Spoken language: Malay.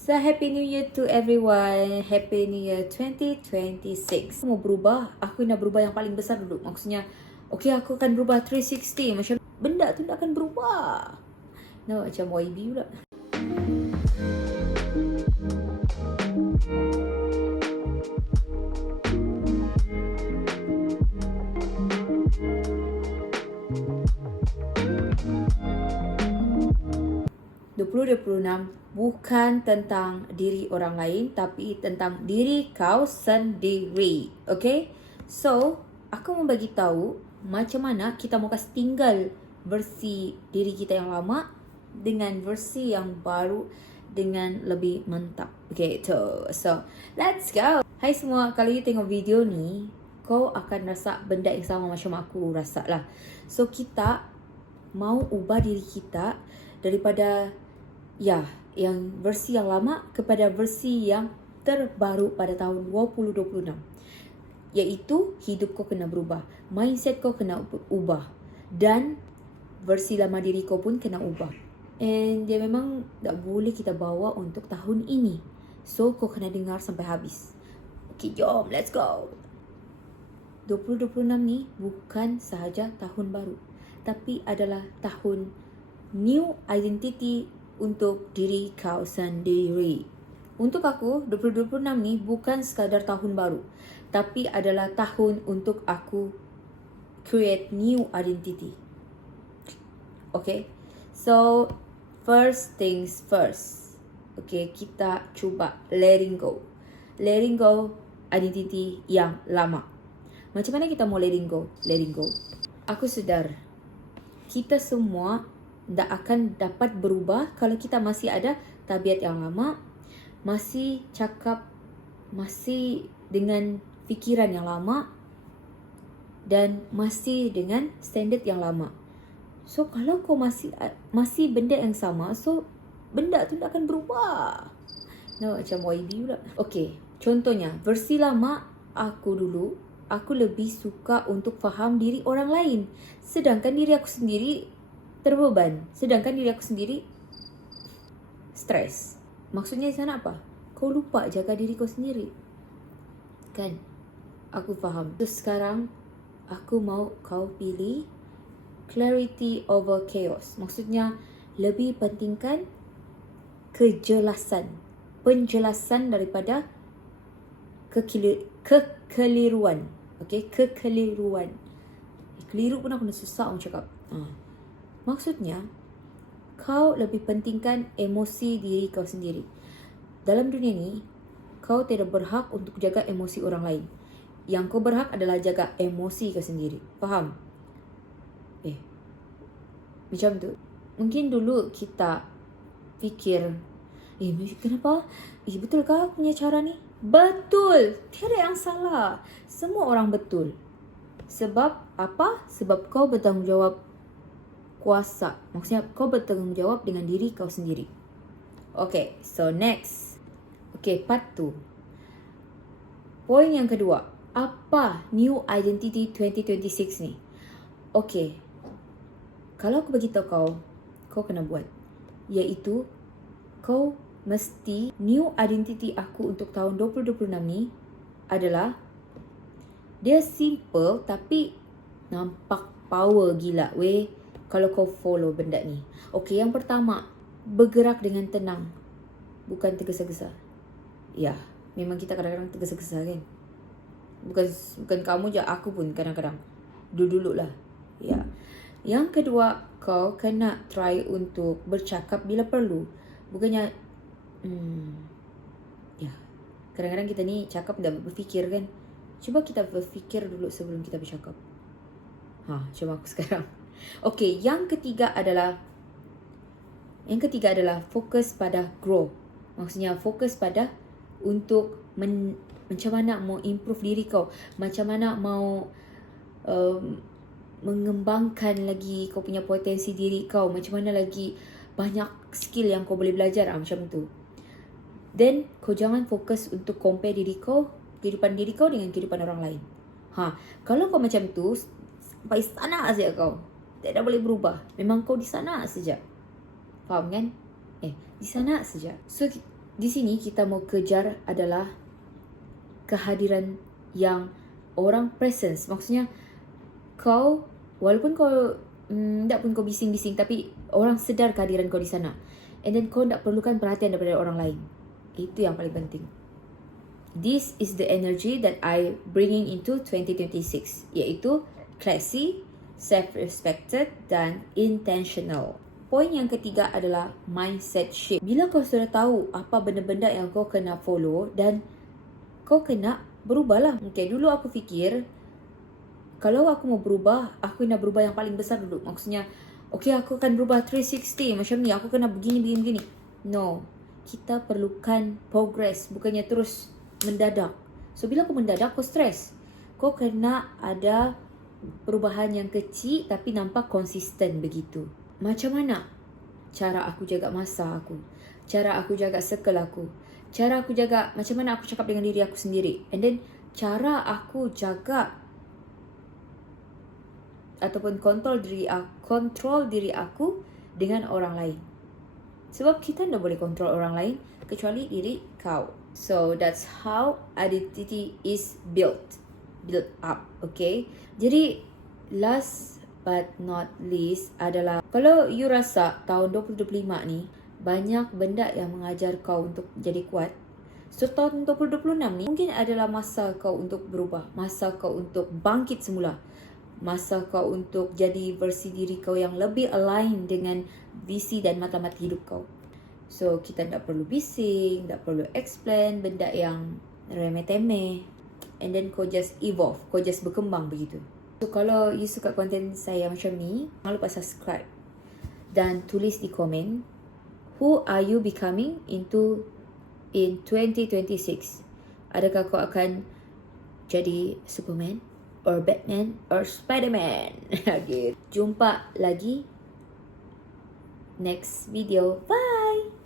So Happy New Year to everyone. Happy New Year 2026. Mau berubah, aku nak berubah yang paling besar dulu. Maksudnya, okay, aku akan berubah 360. Macam benda tu tak akan berubah. No, macam YB pula. Bukan tentang diri orang lain, tapi tentang diri kau sendiri. Okay? So, aku mau bagi tahu macam mana kita mau kasih tinggal versi diri kita yang lama dengan versi yang baru dengan lebih mantap. Okay, so let's go. Hai semua, kalau you tengok video ni, kau akan rasa benda yang sama macam aku rasa lah. So, kita mau ubah diri kita daripada yang versi yang lama kepada versi yang terbaru pada tahun 2026. Iaitu hidup kau kena berubah, mindset kau kena ubah, dan versi lama diri kau pun kena ubah. And dia memang tak boleh kita bawa untuk tahun ini. So kau kena dengar sampai habis. Okay, jom, let's go. 2026 ni bukan sahaja tahun baru, tapi adalah tahun new identity untuk diri kau sendiri. Untuk aku, 2026 ni bukan sekadar tahun baru, tapi adalah tahun untuk aku create new identity. Okay? So, first things first. Okay, kita cuba letting go. Letting go identity yang lama. Macam mana kita mau letting go? Letting go. Aku sedar, kita semua tak akan dapat berubah kalau kita masih ada tabiat yang lama, masih cakap, masih dengan fikiran yang lama, dan masih dengan standard yang lama. So kalau kau masih benda yang sama, so benda tu tak akan berubah. No, macam YB pula. Okay, contohnya versi lama aku dulu, aku lebih suka untuk faham diri orang lain, sedangkan diri aku sendiri terbeban. Sedangkan diri aku sendiri stres. Maksudnya di sana apa? Kau lupa jaga diri kau sendiri. Kan? Aku faham. So sekarang aku mau kau pilih clarity over chaos. Maksudnya lebih pentingkan kejelasan. Penjelasan daripada kekeliruan. Okay? Kekeliruan. Keliru pun aku nak susah orang cakap. Maksudnya, kau lebih pentingkan emosi diri kau sendiri. Dalam dunia ni, kau tidak berhak untuk jaga emosi orang lain. Yang kau berhak adalah jaga emosi kau sendiri. Faham? Macam tu. Mungkin dulu kita fikir, kenapa? Betulkah aku punya cara ni? Betul! Tiada yang salah. Semua orang betul. Sebab apa? Sebab kau bertanggungjawab kuasa. Maksudnya kau bertanggungjawab dengan diri kau sendiri. Okay, so next. Okay, part 2. Poin yang kedua. Apa new identity 2026 ni? Okay. Kalau aku beritahu kau kena buat. Iaitu, kau mesti new identity aku untuk tahun 2026 ni adalah dia simple tapi nampak power gila weh. Kalau kau follow benda ni. Okay, yang pertama, bergerak dengan tenang. Bukan tergesa-gesa. Ya, memang kita kadang-kadang tergesa-gesa kan. Bukan kamu je, aku pun kadang-kadang. Dulu-dulu lah. Ya. Yang kedua, kau kena try untuk bercakap bila perlu. Bukannya, kadang-kadang kita ni cakap tak berfikir kan. Cuba kita berfikir dulu sebelum kita bercakap. Cuma aku sekarang. Okay, yang ketiga adalah fokus pada grow. Maksudnya fokus pada untuk macam mana mau improve diri kau, macam mana mau mengembangkan lagi kau punya potensi diri kau, macam mana lagi banyak skill yang kau boleh belajar, macam tu. Then kau jangan fokus untuk compare kehidupan diri kau dengan kehidupan orang lain. Kalau kau macam tu, sampai sana saja kau. Tak ada boleh berubah. Memang kau di sana saja. Faham kan? Di sana saja. So Di sini kita mau kejar adalah kehadiran yang orang presence. Maksudnya kau, walaupun kau tak pun kau bising-bising, tapi orang sedar kehadiran kau di sana. And then kau tak perlukan perhatian daripada orang lain. Itu yang paling penting. This is the energy that I bringing into 2026, iaitu classy, self-respected dan intentional. Poin yang ketiga adalah mindset shift. Bila kau sudah tahu apa benda-benda yang kau kena follow dan kau kena berubahlah. Okay, dulu aku fikir kalau aku mau berubah, aku kena berubah yang paling besar dulu. Maksudnya, okay, aku akan berubah 360 macam ni. Aku kena begini. No. Kita perlukan progress, bukannya terus mendadak. So, bila kau mendadak, kau stres. Kau kena ada perubahan yang kecil tapi nampak konsisten begitu. Macam mana cara aku jaga masa aku? Cara aku jaga circle aku? Cara aku jaga macam mana aku cakap dengan diri aku sendiri? And then, cara aku jaga ataupun kontrol diri aku dengan orang lain. Sebab kita tak boleh kontrol orang lain kecuali diri kau. So that's how identity is built up, okay? Jadi last but not least adalah kalau you rasa tahun 2025 ni banyak benda yang mengajar kau untuk jadi kuat. So tahun 2026 ni mungkin adalah masa kau untuk berubah, masa kau untuk bangkit semula. Masa kau untuk jadi versi diri kau yang lebih align dengan visi dan matlamat hidup kau. So, kita tak perlu bising, tak perlu explain benda yang remeh-temeh. And then kau just evolve, kau just berkembang begitu. So, kalau you suka konten saya macam ni, jangan lupa subscribe. Dan tulis di komen, who are you becoming in 2026? Adakah kau akan jadi Superman? Or Batman or Spider-Man. Okay. Jumpa lagi next video. Bye.